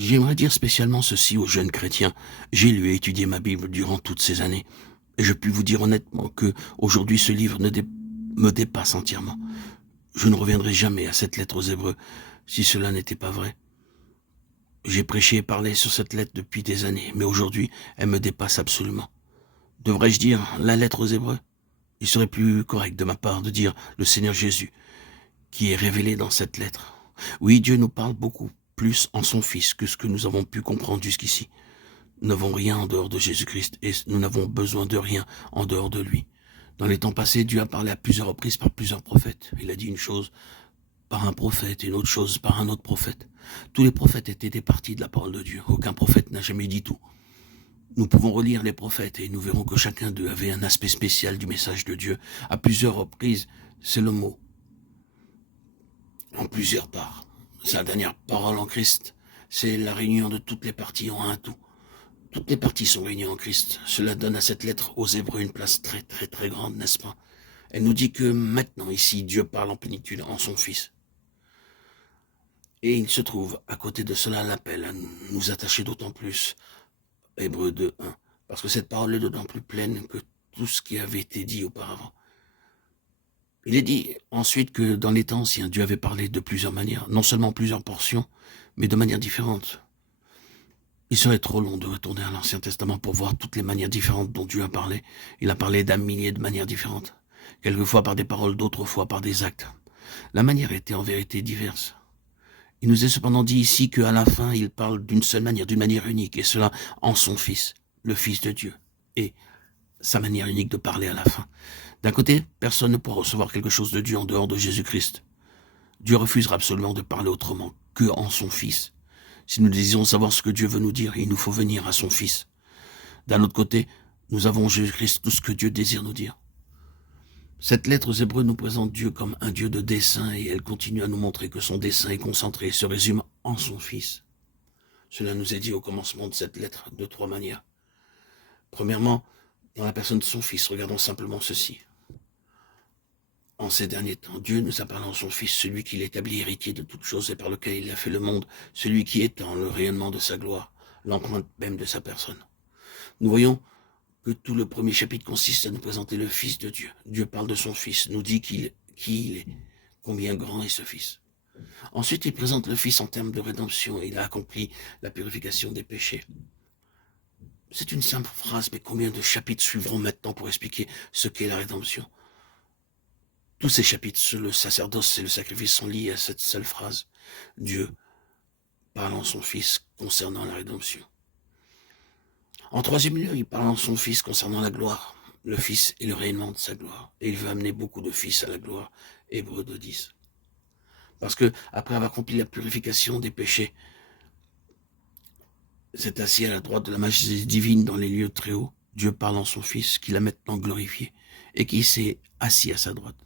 J'aimerais dire spécialement ceci aux jeunes chrétiens. J'ai lu et étudié ma Bible durant toutes ces années. Et je puis vous dire honnêtement que aujourd'hui ce livre me dépasse entièrement. Je ne reviendrai jamais à cette lettre aux Hébreux si cela n'était pas vrai. J'ai prêché et parlé sur cette lettre depuis des années, mais aujourd'hui, elle me dépasse absolument. Devrais-je dire la lettre aux Hébreux? Il serait plus correct de ma part de dire le Seigneur Jésus, qui est révélé dans cette lettre. Oui, Dieu nous parle beaucoup plus en son Fils que ce que nous avons pu comprendre jusqu'ici. Nous n'avons rien en dehors de Jésus-Christ et nous n'avons besoin de rien en dehors de lui. Dans les temps passés, Dieu a parlé à plusieurs reprises par plusieurs prophètes. Il a dit une chose par un prophète et une autre chose par un autre prophète. Tous les prophètes étaient des parties de la parole de Dieu. Aucun prophète n'a jamais dit tout. Nous pouvons relire les prophètes et nous verrons que chacun d'eux avait un aspect spécial du message de Dieu. À plusieurs reprises, c'est le mot. En plusieurs parts. C'est la dernière parole en Christ. C'est la réunion de toutes les parties en un tout. Toutes les parties sont réunies en Christ. Cela donne à cette lettre aux Hébreux une place très très très grande, n'est-ce pas? Elle nous dit que maintenant, ici, Dieu parle en plénitude en son Fils. Et il se trouve, à côté de cela, l'appel à nous attacher d'autant plus, Hébreux 2, 1, parce que cette parole est d'autant plus pleine que tout ce qui avait été dit auparavant. Il est dit ensuite que dans les temps anciens, Dieu avait parlé de plusieurs manières, non seulement plusieurs portions, mais de manières différentes. Il serait trop long de retourner à l'Ancien Testament pour voir toutes les manières différentes dont Dieu a parlé. Il a parlé d'un millier de manières différentes, quelquefois par des paroles, d'autres fois par des actes. La manière était en vérité diverse. Il nous est cependant dit ici qu'à la fin, il parle d'une seule manière, d'une manière unique, et cela en son Fils, le Fils de Dieu, et sa manière unique de parler à la fin. D'un côté, personne ne pourra recevoir quelque chose de Dieu en dehors de Jésus-Christ. Dieu refusera absolument de parler autrement que en son Fils. Si nous désirons savoir ce que Dieu veut nous dire, il nous faut venir à son Fils. D'un autre côté, nous avons Jésus-Christ, tout ce que Dieu désire nous dire. Cette lettre aux Hébreux nous présente Dieu comme un Dieu de dessein et elle continue à nous montrer que son dessein est concentré et se résume en son Fils. Cela nous est dit au commencement de cette lettre de trois manières. Premièrement, dans la personne de son Fils, regardons simplement ceci. En ces derniers temps, Dieu nous a parlé en son Fils, celui qui l'établit héritier de toutes choses et par lequel il a fait le monde, celui qui étend le rayonnement de sa gloire, l'empreinte même de sa personne. Nous voyons que tout le premier chapitre consiste à nous présenter le Fils de Dieu. Dieu parle de son Fils, nous dit qui il est, combien grand est ce Fils. Ensuite, il présente le Fils en termes de rédemption et il a accompli la purification des péchés. C'est une simple phrase, mais combien de chapitres suivront maintenant pour expliquer ce qu'est la rédemption? Tous ces chapitres sur le sacerdoce et le sacrifice sont liés à cette seule phrase. Dieu parle en son Fils concernant la rédemption. En troisième lieu, il parle en son Fils concernant la gloire. Le Fils est le rayonnement de sa gloire. Et il veut amener beaucoup de fils à la gloire. Hébreux 2:10. Parce que, après avoir accompli la purification des péchés, c'est assis à la droite de la majesté divine dans les lieux très hauts. Dieu parle en son Fils, qu'il a maintenant glorifié, et qui s'est assis à sa droite.